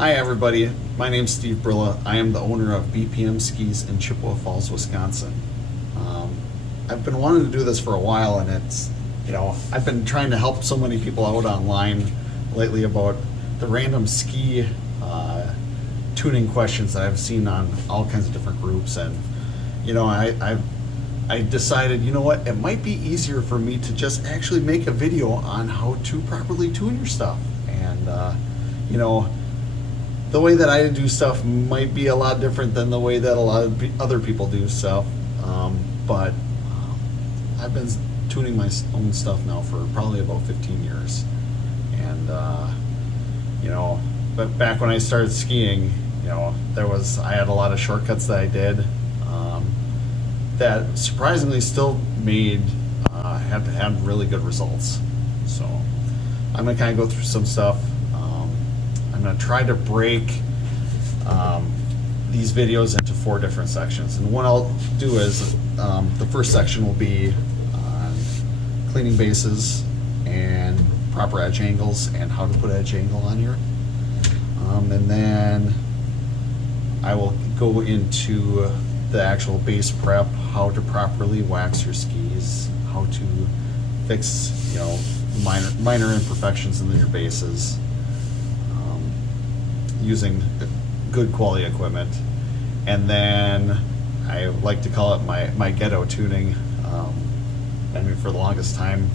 Hi everybody, my name's Steve Brilla. I am the owner of BPM Skis in Chippewa Falls, Wisconsin. I've been wanting to do this for a while, and I've been trying to help so many people out online lately about the random ski tuning questions that I've seen on all kinds of different groups, and I decided, you know what, it might be easier for me to just actually make a video on how to properly tune your stuff. And the way that I do stuff might be a lot different than the way that a lot of other people do stuff, but I've been tuning my own stuff now for probably about 15 years. And but back when I started skiing, I had a lot of shortcuts that I did that surprisingly still had really good results. So I'm gonna kind of go through some stuff. I'm going to try to break these videos into 4 different sections. And what I'll do is the first section will be on cleaning bases and proper edge angles and how to put edge angle on here. And then I will go into the actual base prep, how to properly wax your skis, how to fix minor imperfections in your bases, using good quality equipment. And then I like to call it my ghetto tuning. For the longest time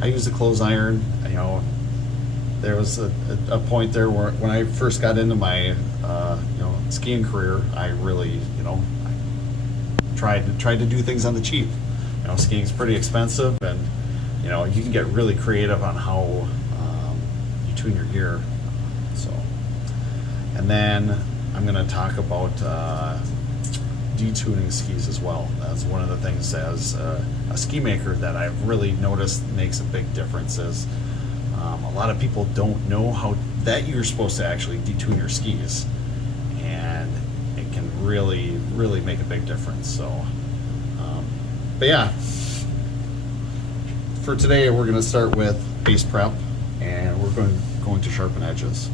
I used a clothes iron. There was a point there where when I first got into my skiing career, I really tried to do things on the cheap. Skiing's pretty expensive, and you can get really creative on how you tune your gear. And then I'm going to talk about detuning skis as well. That's one of the things as a ski maker that I've really noticed makes a big difference. Is a lot of people don't know how that you're supposed to actually detune your skis, and it can really make a big difference. So but yeah, for today we're going to start with base prep, and we're going to sharpen edges.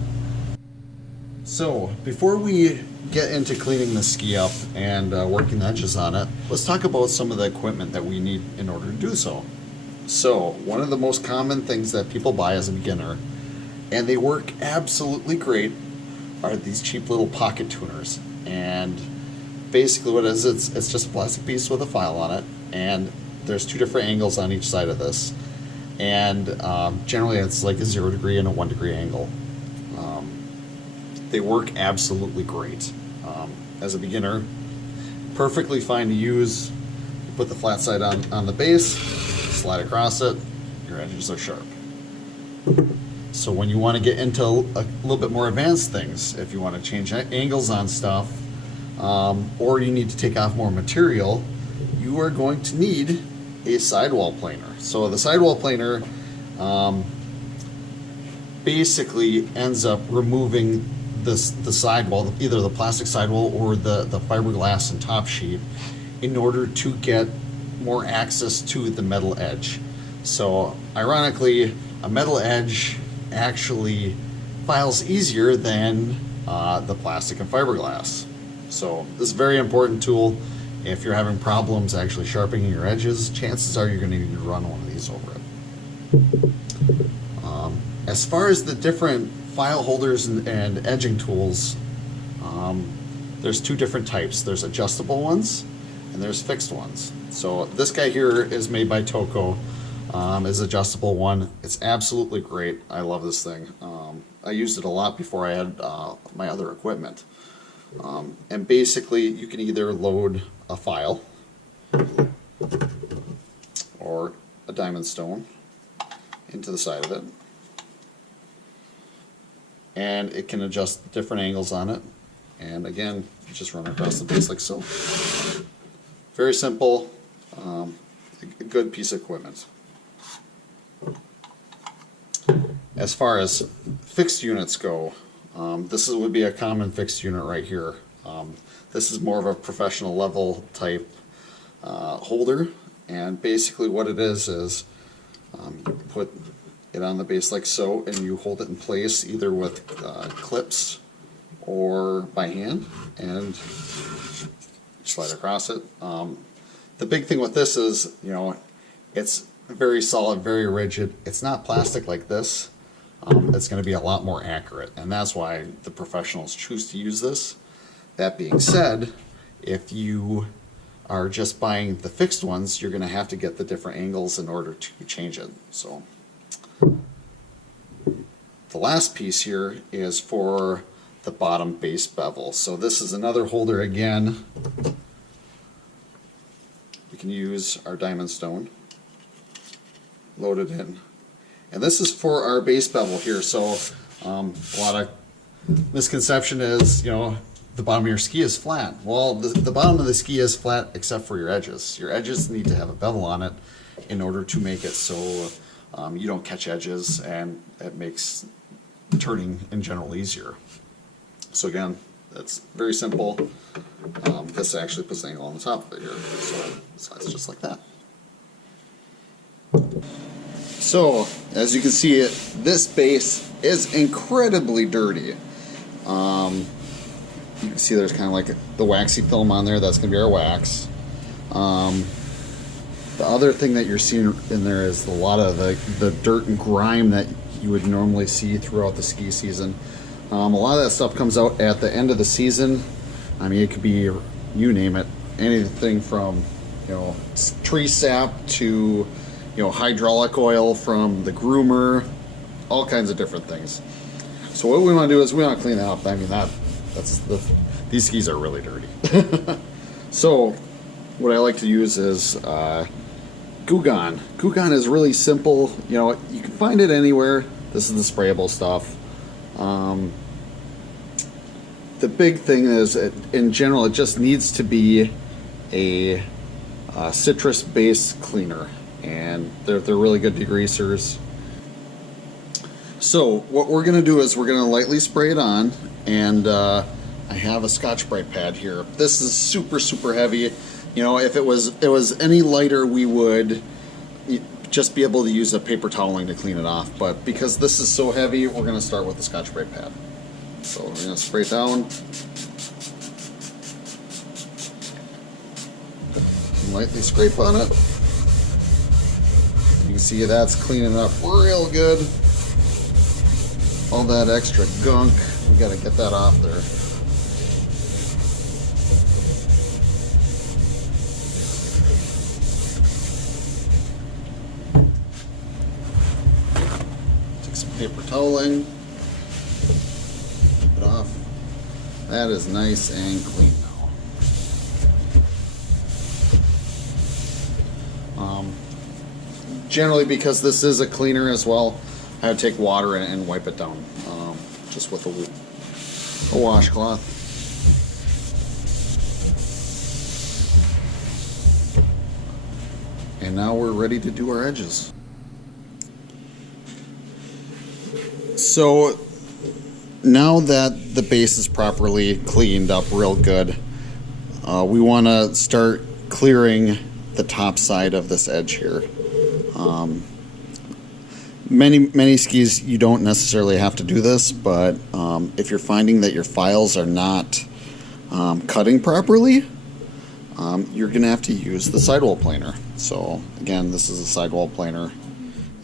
So before we get into cleaning the ski up and working the edges on it, let's talk about some of the equipment that we need in order to do so. So one of the most common things that people buy as a beginner, and they work absolutely great, are these cheap little pocket tuners. And basically what it is, it's just a plastic piece with a file on it, and there's 2 different angles on each side of this. And generally it's like a 0 degree and a 1 degree angle. They work absolutely great. As a beginner, perfectly fine to use. You put the flat side on the base, slide across it, your edges are sharp. So when you want to get into a little bit more advanced things, if you want to change angles on stuff, or you need to take off more material, you are going to need a sidewall planer. So the sidewall planer basically ends up removing the sidewall, either the plastic sidewall or the fiberglass and top sheet, in order to get more access to the metal edge. So ironically, a metal edge actually files easier than the plastic and fiberglass. So this is a very important tool. If you're having problems actually sharpening your edges, chances are you're going to need to run one of these over it. As far as the different file holders and edging tools, there's 2 different types. There's adjustable ones and there's fixed ones. So this guy here is made by Toco, is adjustable one. It's absolutely great. I love this thing. I used it a lot before I had my other equipment. And basically you can either load a file or a diamond stone into the side of it, and it can adjust different angles on it. And again, just run across the base like so. Very simple, a good piece of equipment. As far as fixed units go, this would be a common fixed unit right here. This is more of a professional level type holder, and basically what it is you put it on the base like so, and you hold it in place either with clips or by hand and slide across it. The big thing with this is, you know, it's very solid, very rigid. It's not plastic like this. It's going to be a lot more accurate, and that's why the professionals choose to use this. That being said, if you are just buying the fixed ones, you're going to have to get the different angles in order to change it. So the last piece here is for the bottom base bevel. So this is another holder again. We can use our diamond stone, load it in. And this is for our base bevel here. So a lot of misconception is, you know, the bottom of your ski is flat. Well, the bottom of the ski is flat except for your edges. Your edges need to have a bevel on it in order to make it so you don't catch edges, and it makes turning in general easier. So again, that's very simple. This actually puts the angle on the top of it here. So it's just like that. So, as you can see, this base is incredibly dirty. You can see there's kind of like the waxy film on there. That's going to be our wax. The other thing that you're seeing in there is a lot of the dirt and grime that you would normally see throughout the ski season. A lot of that stuff comes out at the end of the season. I mean, it could be, you name it, anything from, you know, tree sap to, you know, hydraulic oil from the groomer, all kinds of different things. So what we want to do is we want to clean that up. I mean, these skis are really dirty. So what I like to use is Goo Gone. Goo Gone is really simple. You know, you can find it anywhere. This is the sprayable stuff. The big thing is, in general, it just needs to be a citrus-based cleaner, and they're really good degreasers. So what we're going to do is we're going to lightly spray it on, and I have a Scotch-Brite pad here. This is super heavy. You know, if it was any lighter, we would just be able to use a paper toweling to clean it off. But because this is so heavy, we're going to start with the Scotch-Brite pad. So we're going to spray it down. And lightly scrape on it. You can see that's cleaning it up real good. All that extra gunk, we got to get that off there. Take some paper toweling. Wipe it off. That is nice and clean now. Generally, because this is a cleaner as well, I would take water and wipe it down, just with a washcloth. And now we're ready to do our edges. So now that the base is properly cleaned up real good, we want to start clearing the top side of this edge here. Many skis you don't necessarily have to do this, but if you're finding that your files are not cutting properly, you're going to have to use the Sidewall Planer. So again, this is a Sidewall Planer,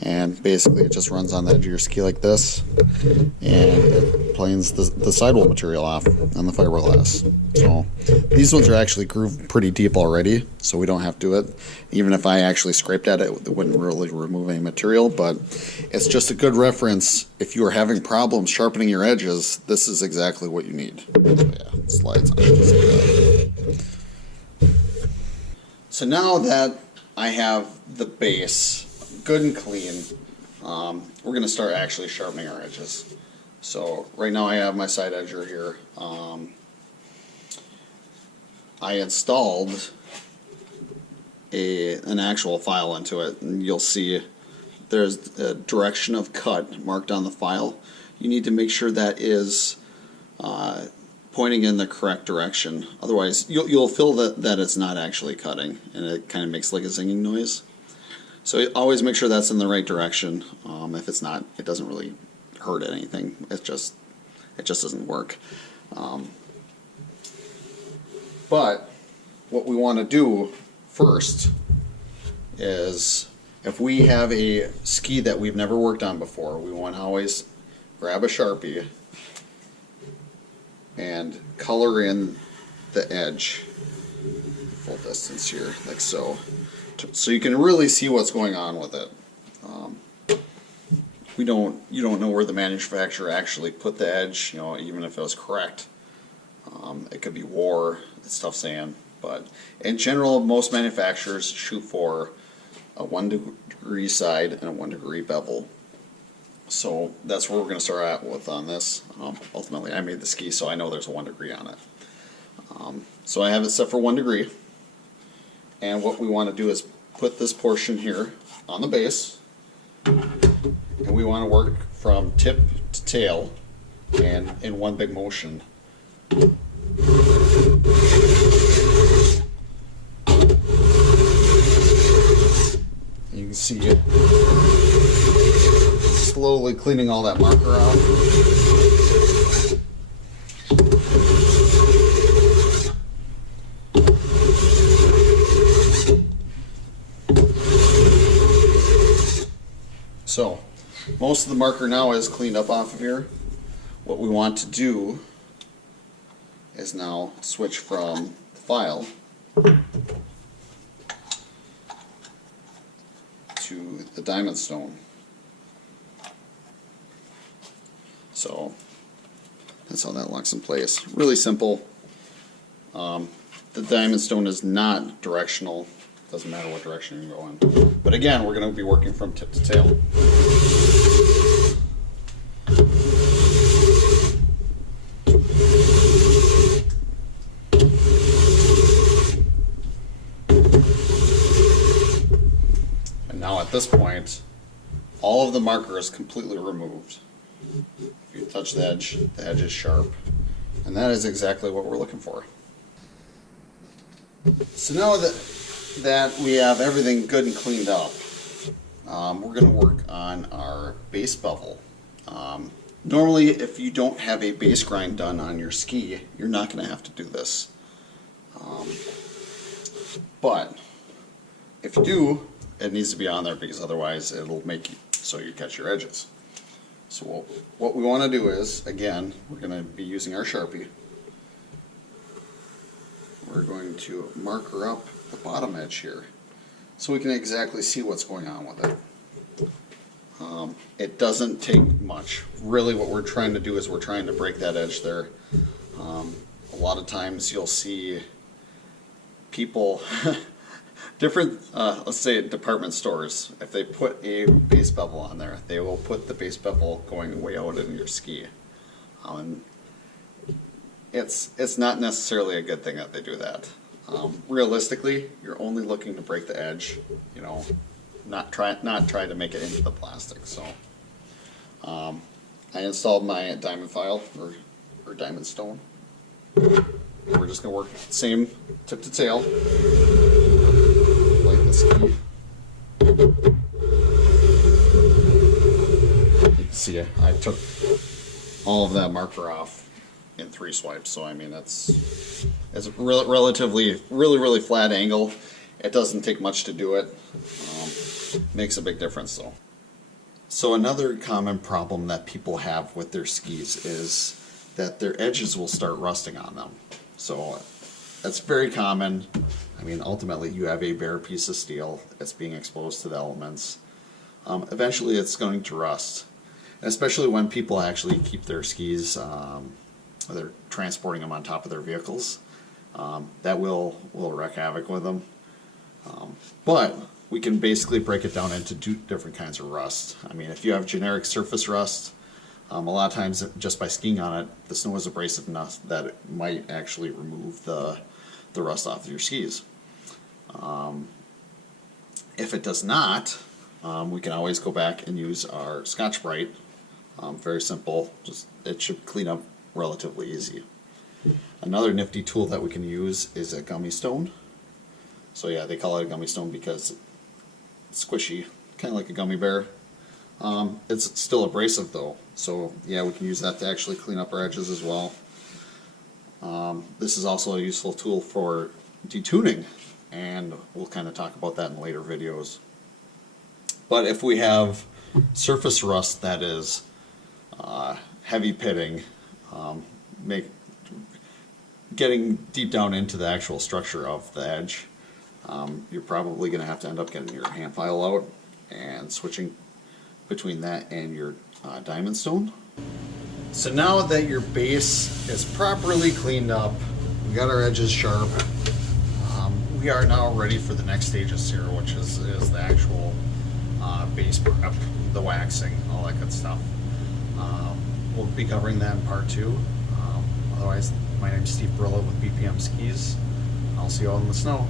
and basically it just runs on the edge of your ski like this, and it planes the sidewall material off on the fiberglass. So these ones are actually grooved pretty deep already, so we don't have to do it. Even if I actually scraped at it, it wouldn't really remove any material, but it's just a good reference. If you are having problems sharpening your edges, this is exactly what you need. So yeah, it slides on just like that. So now that I have the base good and clean, we're going to start actually sharpening our edges. So right now I have my side edger here. I installed an actual file into it, and you'll see there's a direction of cut marked on the file. You need to make sure that is pointing in the correct direction. Otherwise you'll feel that it's not actually cutting, and it kind of makes like a zinging noise. So always make sure that's in the right direction. If it's not, it doesn't really hurt anything. It just doesn't work. But what we want to do first is, if we have a ski that we've never worked on before, we want to always grab a Sharpie and color in the edge full distance here, like so, so you can really see what's going on with it. You don't know where the manufacturer actually put the edge, you know, even if it was correct. It could be wore, it's tough saying, but in general, most manufacturers shoot for a 1 degree side and a 1 degree bevel. So that's where we're going to start out with on this. Ultimately, I made the ski, so I know there's a 1 degree on it. So I have it set for 1 degree, and what we want to do is put this portion here on the base, and we want to work from tip to tail and in one big motion. You can see it slowly cleaning all that marker out. So most of the marker now is cleaned up off of here. What we want to do is now switch from the file to the diamond stone. So that's how that locks in place. Really simple. The diamond stone is not directional. Doesn't matter what direction you go in. But again, we're going to be working from tip to tail. And now at this point, all of the marker is completely removed. If you touch the edge is sharp. And that is exactly what we're looking for. So now that we have everything good and cleaned up, we're going to work on our base bevel. Normally, if you don't have a base grind done on your ski, you're not going to have to do this. But if you do, it needs to be on there, because otherwise it'll make it so you catch your edges. So what we want to do is, again, we're going to be using our Sharpie. We're going to marker up the bottom edge here so we can exactly see what's going on with it. It doesn't take much. Really what we're trying to do is we're trying to break that edge there. A lot of times you'll see people, different, let's say department stores, if they put a base bevel on there, they will put the base bevel going way out in your ski. And it's not necessarily a good thing that they do that. Realistically, you're only looking to break the edge, you know, not try to make it into the plastic. So I installed my diamond file or diamond stone. We're just gonna work same tip to tail, like the ski. You can see I took all of that marker off in 3 swipes, so I mean it's a relatively really flat angle. It doesn't take much to do it. Makes a big difference though. So another common problem that people have with their skis is that their edges will start rusting on them. So that's very common. I mean, ultimately you have a bare piece of steel, it's being exposed to the elements. Eventually it's going to rust, and especially when people actually keep their skis, they're transporting them on top of their vehicles. That will wreak havoc with them. But we can basically break it down into 2 different kinds of rust. I mean, if you have generic surface rust, a lot of times just by skiing on it, the snow is abrasive enough that it might actually remove the rust off of your skis. If it does not, we can always go back and use our Scotch-Brite. Very simple, just it should clean up relatively easy. Another nifty tool that we can use is a gummy stone. So yeah, they call it a gummy stone because it's squishy, kind of like a gummy bear. It's still abrasive though, so yeah, we can use that to actually clean up our edges as well. This is also a useful tool for detuning, and we'll kind of talk about that in later videos. But if we have surface rust that is heavy pitting, getting deep down into the actual structure of the edge, you're probably going to have to end up getting your hand file out and switching between that and your diamond stone. So now that your base is properly cleaned up, we got our edges sharp, we are now ready for the next stages here, which is the actual base prep, the waxing, all that good stuff. We'll be covering that in part 2. Otherwise, my name's Steve Brillo with BPM Skis. I'll see you all in the snow.